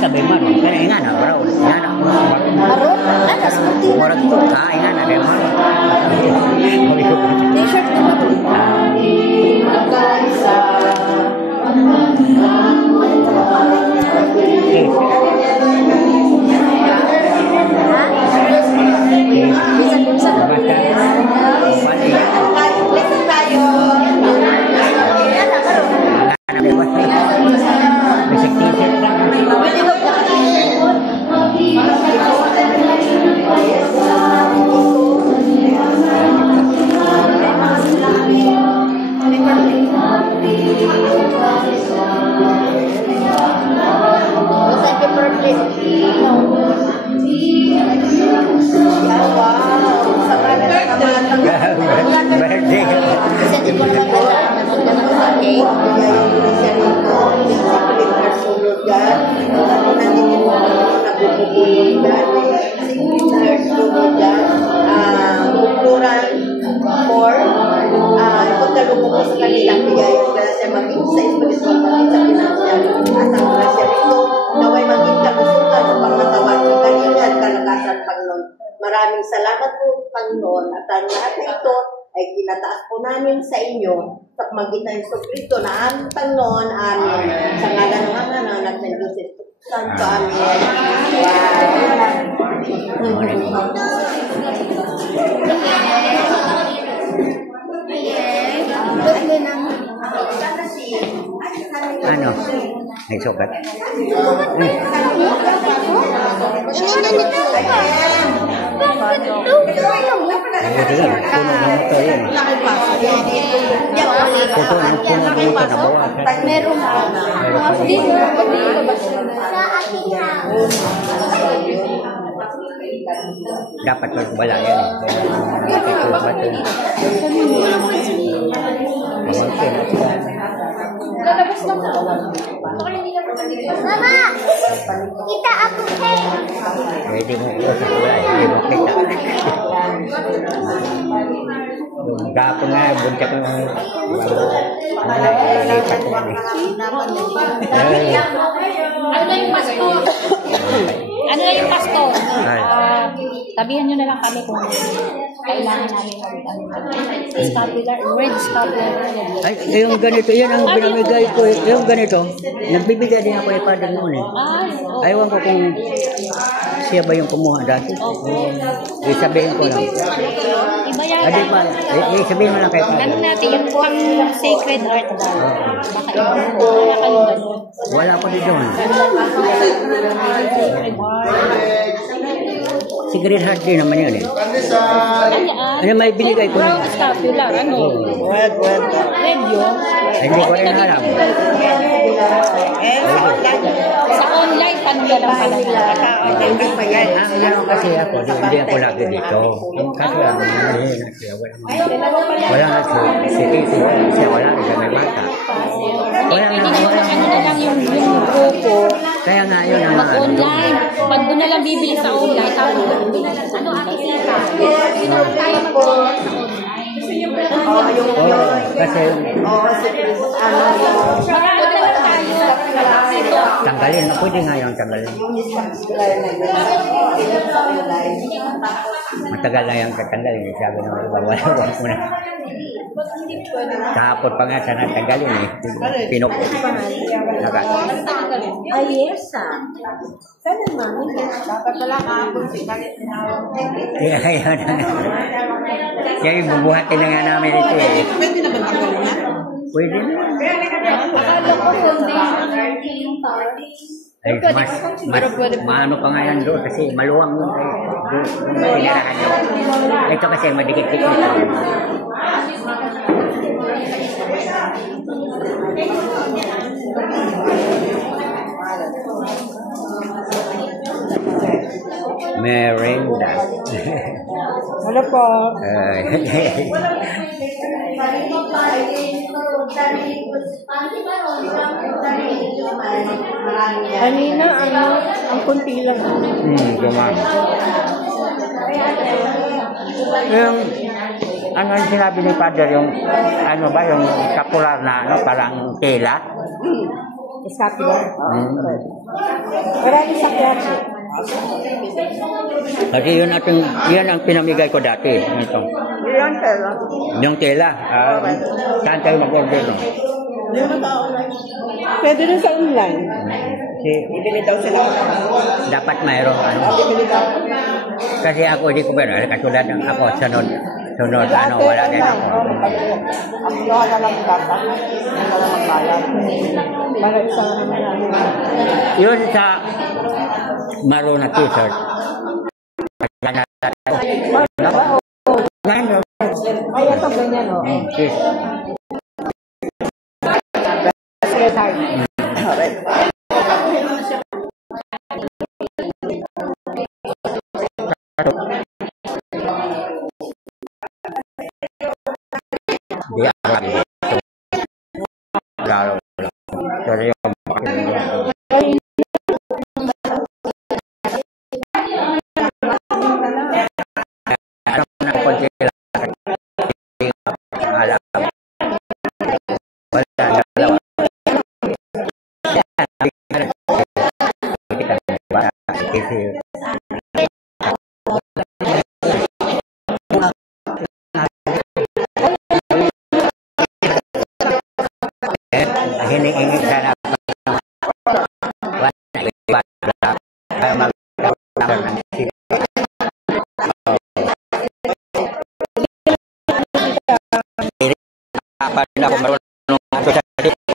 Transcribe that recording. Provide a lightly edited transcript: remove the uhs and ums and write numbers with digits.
Sabi mo, kaya nga na, bro. Maroon? Ano, smoothie? Murag to, kain nga na, kaya mo. T-shirt na ba? Maraming salamat po, Panginoon, at ang lahat na ito ay kinataas po namin sa inyo sa pamagitan ng Kristo na aming Panginoon. Amen. Sa ngalan ng Ama, ng Anak ng Diyos, Santo. Amen. Ano? May sukat? Dapat wala yan. Mama! Kita ako cake! Pwede mo ito sa kulay. Hindi mo kita. Yung gapo nga, buntak ng nalipat ko kami. Ano na yung pasto? Ano na yung pasto? Sabihan nyo na lang kami kung kailangan namin scapular, red scapular. Ay, yung ganito, yan ang binamigay ko. Yung ganito, nagbibigay din ako kay Father noon eh. Ayaw ko kung siya ba yung kumuha dati. Sabihin ko lang. Iba yan. Adi ba? Sabihin mo lang kay Father. Ano natin, yung pang sacred art daw. Baka iba. Baka yung gano'n. Wala ko din doon. Secret heart din naman yun eh. Ano may binigay ko brown scapular, ano? Red yun. Hindi ko rin alam. Sa online, tanong na lang pala nila. Ang kasi ako, hindi ako lagi dito. Kasi wala na si Tito. Kasi wala na siya may mata. Wala na lang yung grupo. Kaya nga yun ang mag-online. Pag doon na lang bibili sa online, ano aking sika? Tayo mag-online sa online. Kasi tanggalin na, pwede nga yung tanggalin. Matagal na yung tatanggalin. Sabi na wala ko na. Kahapon pa nga sana tanggalin eh. Pinok. Ay, yes Sana mami. Dapat pala kahapon pinagalit na. Kaya kaya yung bubuhatin na nga namin ito eh. Pwede na ba tanggalin na? Pwede na. Akala ko Ay, maano pa nga yan doon kasi maluwang yun. Pinarahan yun. Ito kasi madikit-dikit nito. Merenda. Wala po. Kanina, ang kunti lang. Gumang. Yung, ano yung sinabi ni Father, yung, ano ba, yung kapular na, ano, parang tela? Scapular. Maraming sakyan. Kasi yun ang pinamigay ko dati. Ito. Yan, tela. Yung tela. Saan tayo mag-order, no? Pwede rin sa online. Kasi, Ibili daw sila. dapat mayroong, ano. Ibili daw. Kasi ako, hindi ko pwede. Katulad ng ako, sunod, ano, wala din ako. Ang gawa na lang data. Ang wala magbayad. Para isa naman namin. Yun sa Maruna t-shirt. Ay, ito ganyan, o. Yes. Red heart. Di alam. Lalo. Pero yung ano na konti lang. Alam. Wala dalawa. Hinihingi sana